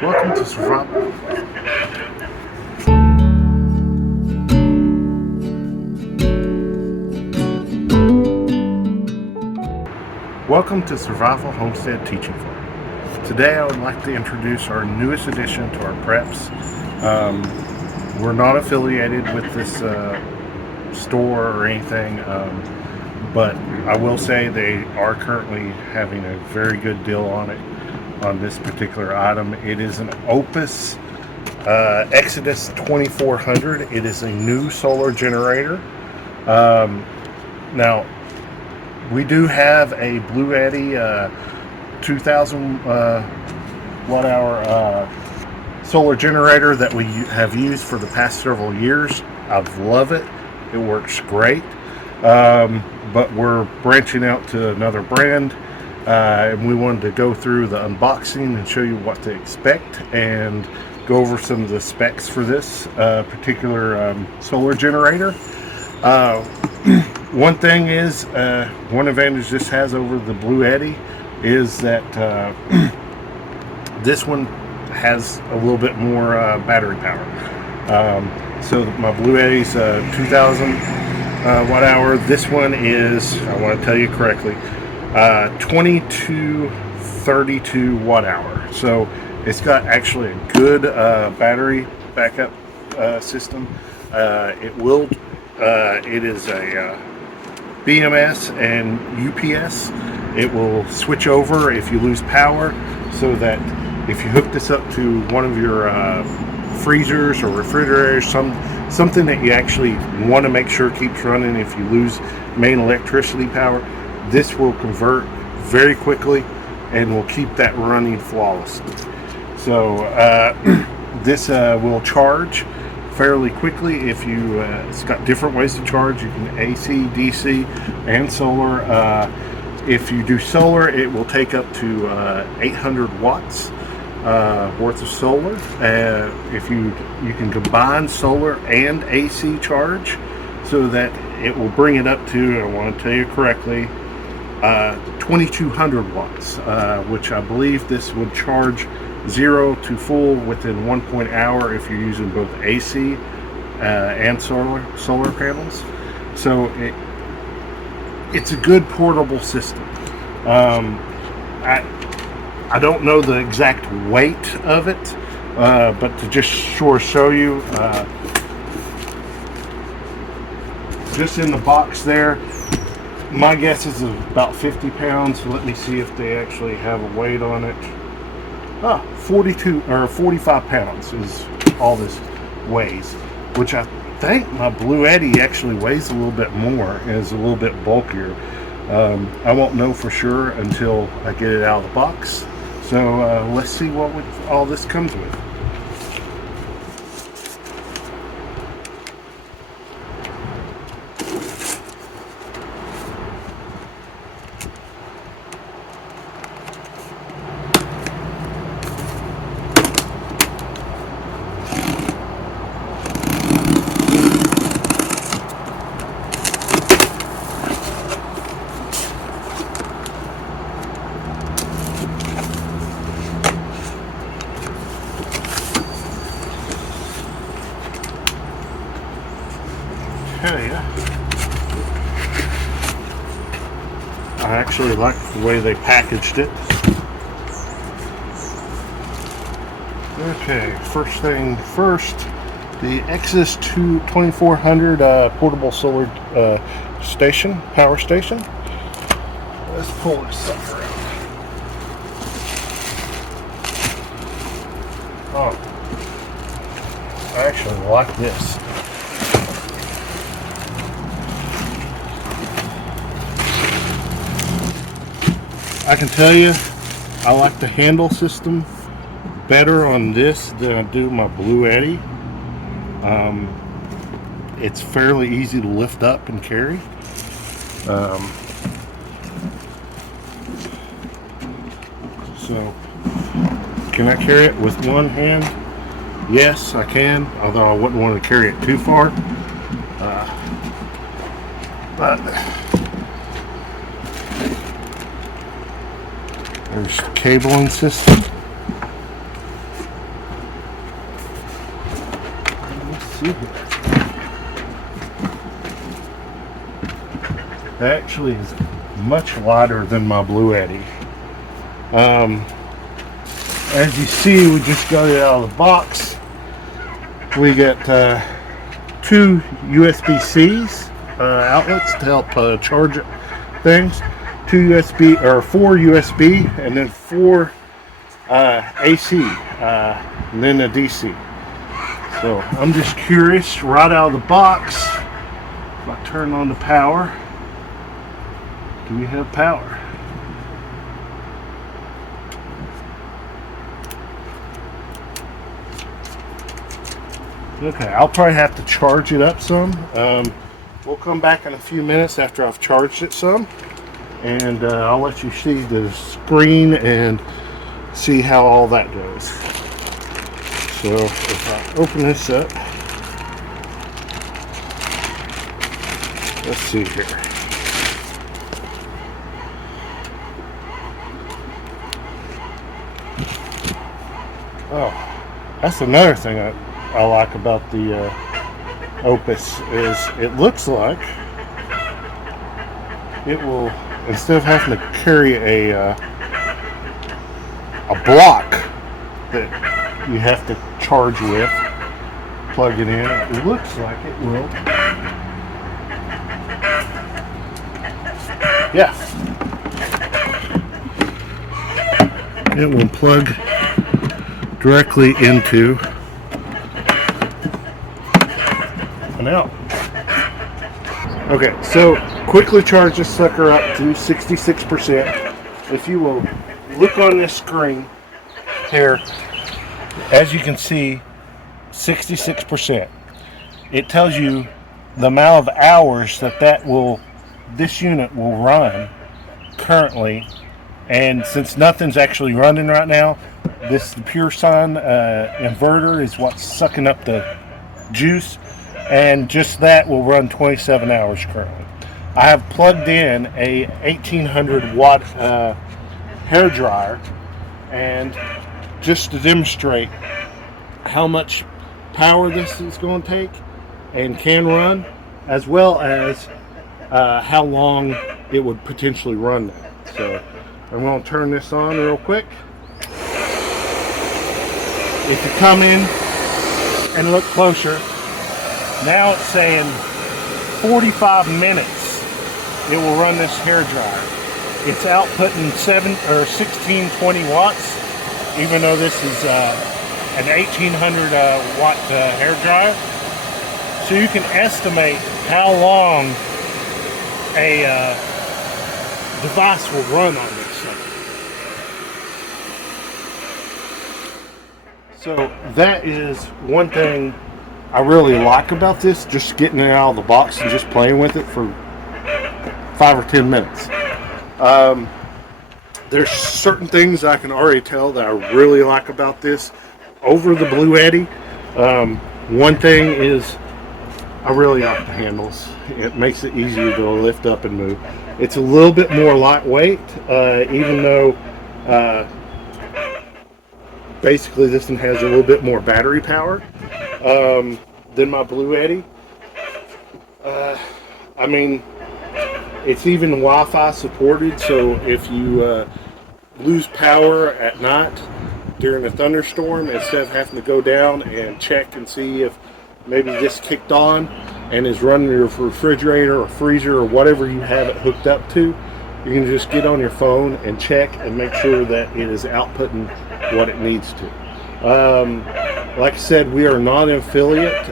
Welcome to Survival. Welcome to Survival Homestead Teaching Farm. Today I would like to introduce our newest addition to our preps. We're not affiliated with this store or anything, but I will say they are currently having a very good deal on it, on this particular item. It is an OUPES Exodus 2400. It is a new solar generator. Now, we do have a Blue Eddy 2000 watt hour solar generator that we have used for the past several years. I love it. It works great. But we're branching out to another brand, and we wanted to go through the unboxing and show you what to expect and go over some of the specs for this particular solar generator. One thing is, one advantage this has over the Blue Eddy is that this one has a little bit more battery power. So my Blue Eddy's 2000 watt hour. This one is, I want to tell you correctly, 2232 watt hour. So it's got actually a good battery backup system. It is a BMS and UPS. It will switch over if you lose power, so that if you hook this up to one of your freezers or refrigerators, something that you actually want to make sure keeps running if you lose main electricity power, this will convert very quickly and will keep that running flawlessly. So this will charge fairly quickly. If you it's got different ways to charge. You can AC, DC, and solar. If you do solar, it will take up to 800 watts worth of solar. If you can combine solar and AC charge, so that it will bring it up to, I want to tell you correctly, 2200 watts, which I believe this would charge 0 to full within 1 hour if you're using both AC and solar panels. So it's a good portable system. I don't know the exact weight of it, but to just show you, just in the box there, my guess is about 50 pounds. Let me see if they actually have a weight on it. 42 or 45 pounds is all this weighs, which I think my Blue Eddy actually weighs a little bit more and is a little bit bulkier. I won't know for sure until I get it out of the box. So let's see what all this comes with. I actually like the way they packaged it. Okay, first thing first, the Exodus 2400 portable solar power station. Let's pull this sucker out. Oh, I actually like this. I can tell you, I like the handle system better on this than I do my Blue Eddy. It's fairly easy to lift up and carry. So, can I carry it with one hand? Yes, I can, although I wouldn't want to carry it too far. But there's the cabling system. see here. That actually is much lighter than my Blue Eddy. As you see, we just got it out of the box. We got 2 USB-Cs outlets to help charge things. 4 USB, and then 4 AC, and then a DC. So I'm just curious, right out of the box, if I turn on the power, do we have power? Okay, I'll probably have to charge it up some. We'll come back in a few minutes after I've charged it some, and I'll let you see the screen and see how all that goes. So if I open this up, let's see here. Oh, that's another thing I like about the OUPES is it looks like it will, instead of having to carry a block that you have to charge with, plug it in, it looks like it will, yeah, it will plug directly into and out. Okay, so quickly charge this sucker up to 66%. If you will look on this screen here, as you can see, 66%. It tells you the amount of hours that this unit will run currently, and since nothing's actually running right now, the pure sun inverter is what's sucking up the juice, and just that will run 27 hours currently. I have plugged in a 1800 watt hair dryer, and just to demonstrate how much power this is going to take and can run, as well as how long it would potentially run that. So I'm going to turn this on real quick. If you come in and look closer, now it's saying 45 minutes it will run this hair dryer. It's outputting 1620 watts, even though this is an 1800 watt hair dryer. So you can estimate how long a device will run on this thing. So that is one thing I really like about this, just getting it out of the box and just playing with it for 5 or 10 minutes. There's certain things I can already tell that I really like about this over the Blue Eddy. One thing is I really like the handles. It makes it easier to lift up and move. It's a little bit more lightweight, even though basically this one has a little bit more battery power than my Blue Eddy. I mean, it's even Wi-Fi supported, so if you lose power at night during a thunderstorm, instead of having to go down and check and see if maybe this kicked on and is running your refrigerator or freezer or whatever you have it hooked up to, you can just get on your phone and check and make sure that it is outputting what it needs to. Like I said, we are not an affiliate.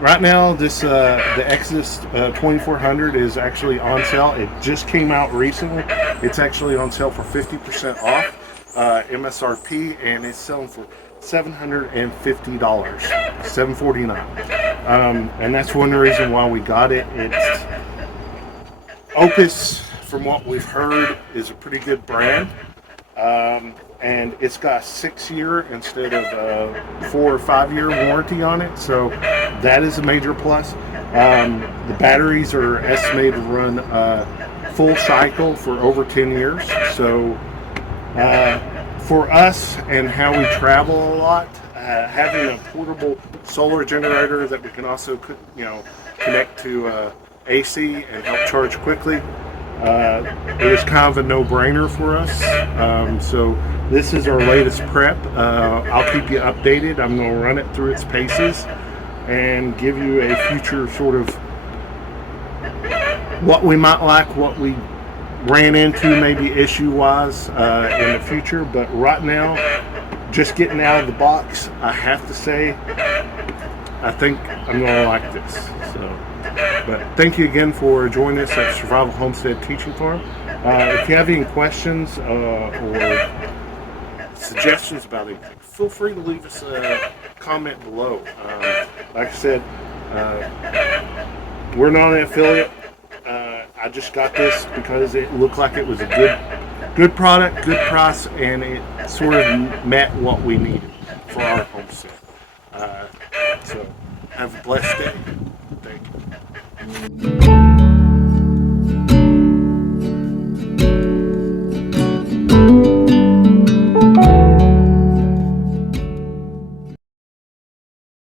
Right now, this the Exodus 2400 is actually on sale. It just came out recently. It's actually on sale for 50% off MSRP, and it's selling for $750, $749. And that's one reason why we got it. It's OUPES, from what we've heard, is a pretty good brand. And it's got a 6-year instead of a 4 or 5-year warranty on it, so that is a major plus. The batteries are estimated to run full cycle for over 10 years. So for us and how we travel a lot, having a portable solar generator that we can also connect to AC and help charge quickly, it was kind of a no-brainer for us. So this is our latest prep. I'll keep you updated. I'm going to run it through its paces and give you a future sort of what we might like, what we ran into maybe issue-wise in the future. But right now, just getting out of the box, I have to say, I think I'm going to like this. So, but thank you again for joining us at Survival Homestead Teaching Farm. If you have any questions or suggestions about anything, feel free to leave us a comment below. Like I said, we're not an affiliate. I just got this because it looked like it was a good product, good price, and it sort of met what we needed for our homestead. So have a blessed day. Thank you.